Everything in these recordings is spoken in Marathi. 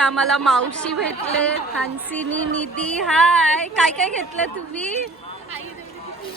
आम्हाला मावशी भेटले हान्सिनी निधी. हाय. काय काय घेतलं तुम्ही?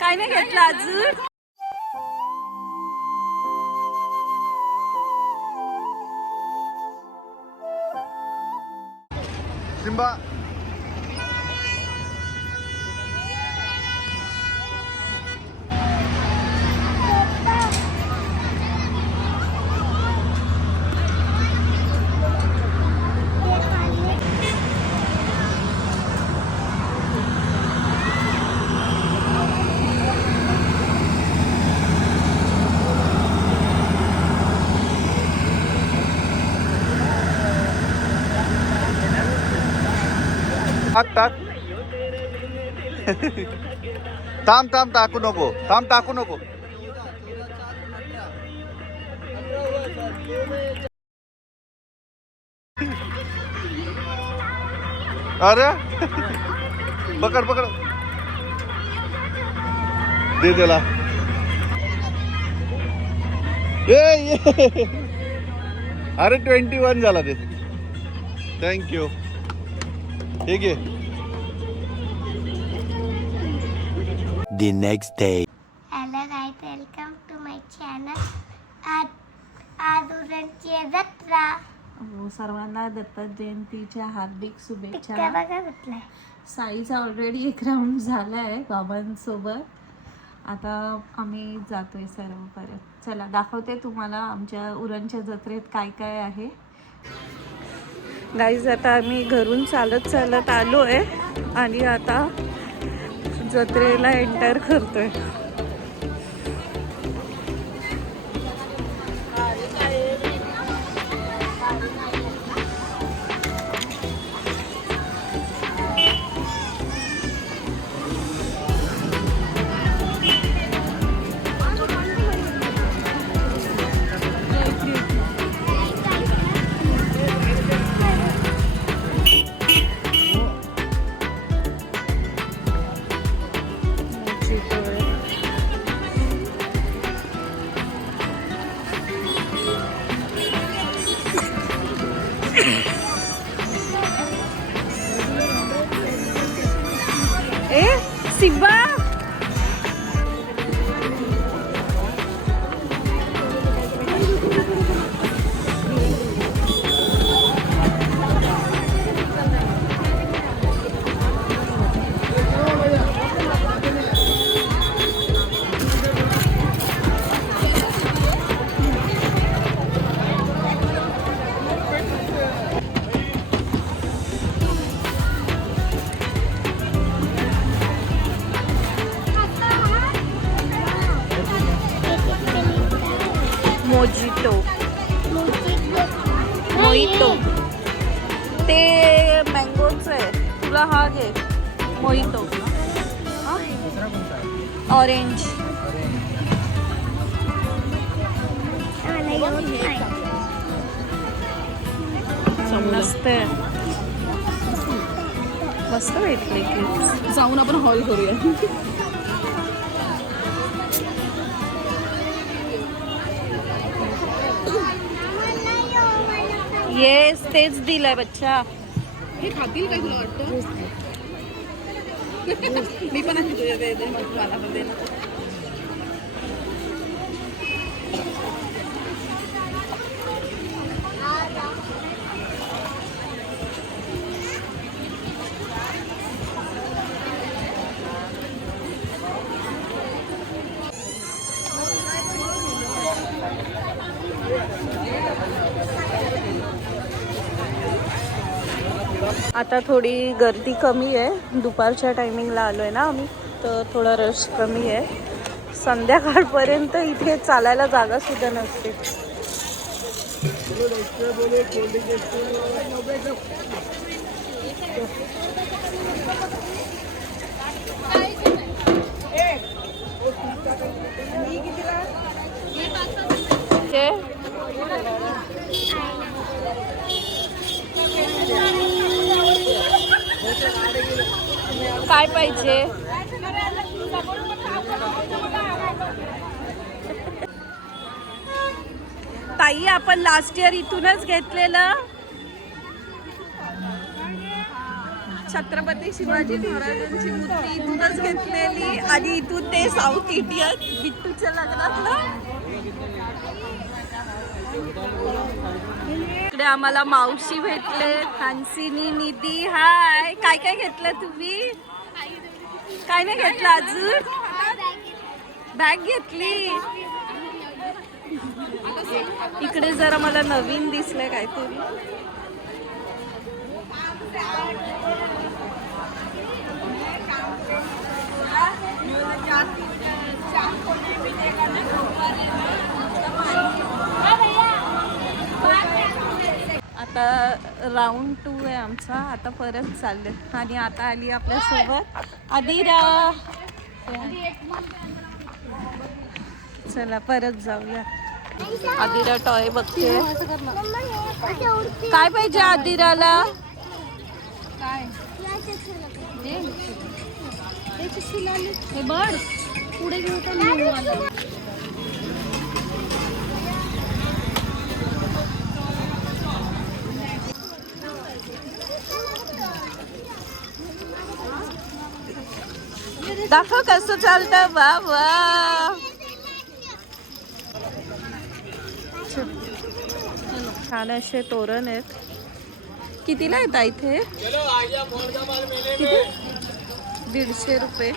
काय नाही घेतलं अजून? सिम्बा टाक टाक थांब थांब टाकू नको. थांब टाकू नको. अरे? पकड पकड. दे त्याला. ये. अरे ट्वेंटी वन झाला ते. थँक्यू ठीक आहे the next day. Hello guys welcome to my channel आज आज उरणची जत्रा हो, सर्वांना दत्त जयंतीच्या हार्दिक पिक्चर शुभेच्छा बघा कुठलाय. साईचा ऑलरेडी एक राऊंड झाला आहे बाबांसोबत. आता आम्ही जातोय सर्व परत. चला दाखवते तुम्हाला आमच्या उरणच्या जत्रेत काय काय आहे. गाईज आता आम्ही घरून चालत चालत आलो आहे आणि आता जत्रेला एंटर करतोय. तुला हा घे. मोहितो. ऑरेंज मस्त आहे. मस्त भेटले की जाऊन आपण हॉल करूया. येस तेच दिलंय बच्चा. हे खातील काय तुला वाटतं? मी पण तुझ्या मला पण आता थोडी गर्दी कमी आहे. दुपारच्या टायमिंगला आलो आहे ना आम्ही तर थोडा रश कमी आहे. संध्याकाळपर्यंत इथे चालायला जागा सुद्धा नसते ते काय पाहिजे? ताई आपण लास्ट इयर इथूनच घेतलेलं. छत्रपती शिवाजी महाराजांची मूर्ती इथूनच घेतलेली आणि इथून ते साऊथ इंडियन बिट्टूच्या लग्नातलं. इकडे आम्हाला मावशी भेटले हान्सिनी निधी. हाय काय काय घेतलं तुम्ही? काय नाही घेतलं अजून? बॅग घेतली. इकडे जरा मला नवीन दिसलंय काहीतरी. आता राऊंड टू आहे आमचा. आता परत चालले आणि आता आली आपल्यासोबत आदिरा. चला परत जाऊया. आदिरा टॉय बघते काय पाहिजे आदिराला? हे बघ. पुढे घेऊ दाखव कसं चालतं वा छान असे तोरण आहेत. कितीला येतात इथे? दीडशे रुपये.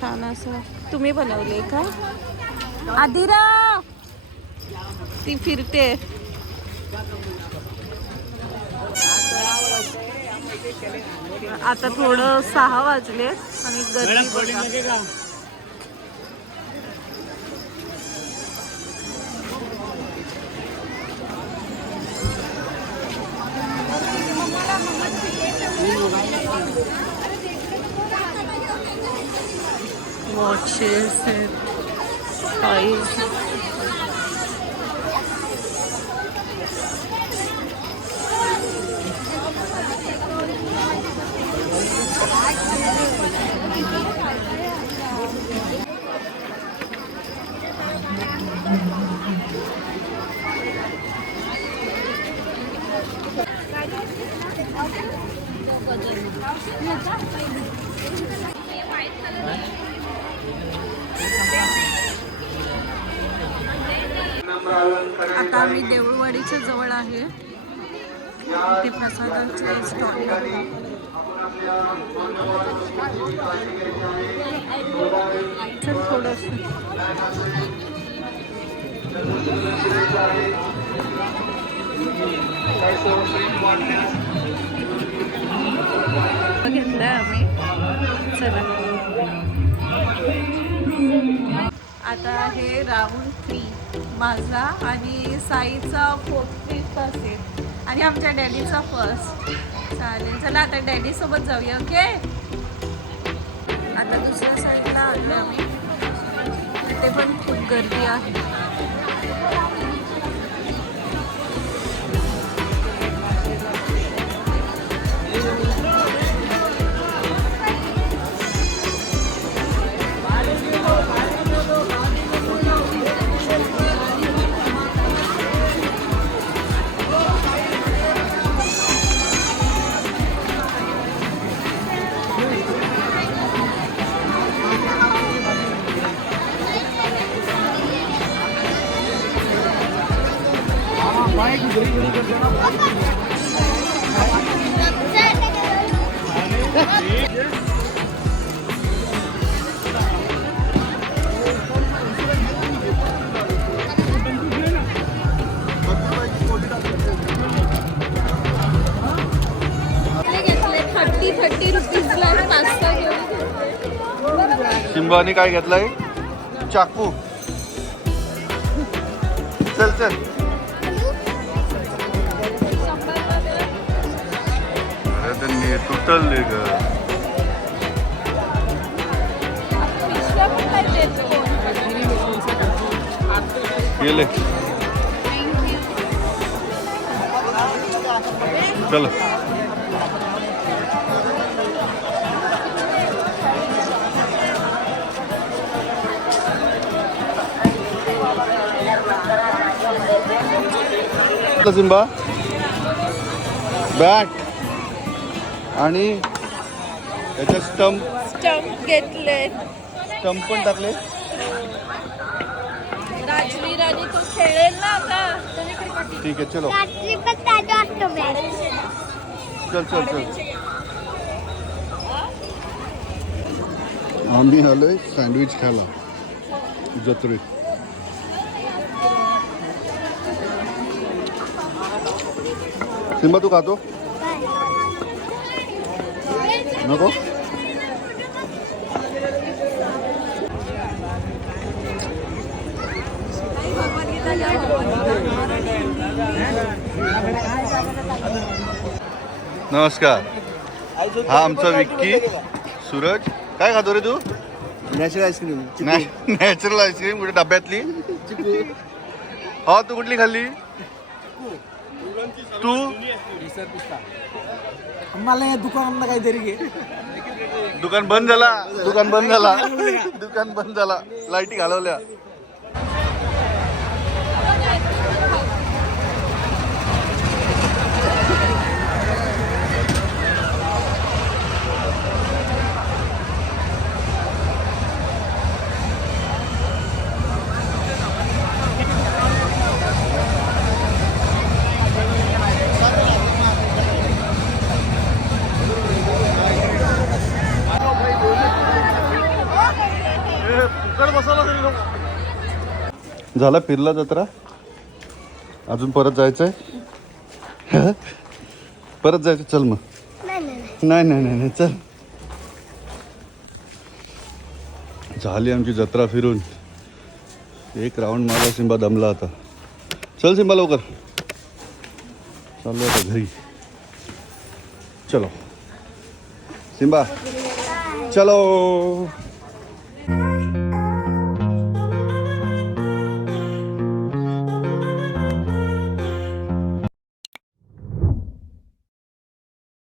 छान असं. तुम्ही बनवले का? आदिरा ती फिरते. आता थोडं सहा वाजले आणि गर्दी बघा. वॉचेस आहेत आता आम्ही देऊळवाडीच्या जवळ आहे. ते प्रसादाचे स्टॉल थोडस. घेतलंय आम्ही. चला. आता हे राऊंड थ्री माझा आणि साईचा फोर्थ फिफ्थ असेल. आणि आमच्या डॅडीचा फर्स्ट चालेल चला आता डॅडीसोबत जाऊया ओके आता दुसऱ्या साईडला आलो आम्ही. तिथे पण खूप गर्दी आहे. घेऊन काय घेतलंय? चाकू. चल चल. अरे त्यांनी तुटलले ग. गेले. चला. Simba bat. आणि याच्यात स्टंप. स्टंप घेतले. स्टंप पण टाकले. राजवीर आणि तो खेळेल ना आता. ठीक आहे चलो. चल चल चल. आम्ही आलोय सँडविच खायला. जत्रेत. सिंबा तू खातो नको नमस्कार. हा आमचा विक्की सूरज. काय खातो रे तू? Natural ice cream natural ice cream कुठे डब्यातली? हा तू कुठली खाल्ली? तू? मला या दुकानात काहीतरी घे. दुकान बंद झाला. दुकान बंद झाला. दुकान बंद झाला. लाईटी घालवल्या. झाला फिरला जत्रा? अजून परत जायचंय? परत जायचं? चल मग. नाही नाही नाही. चल. झाली आमची जत्रा फिरून. एक राऊंड मारला सिंबा दमला आता. चल सिंबा लवकर. चाललो आता घरी. चलो. सिंबा. चलो.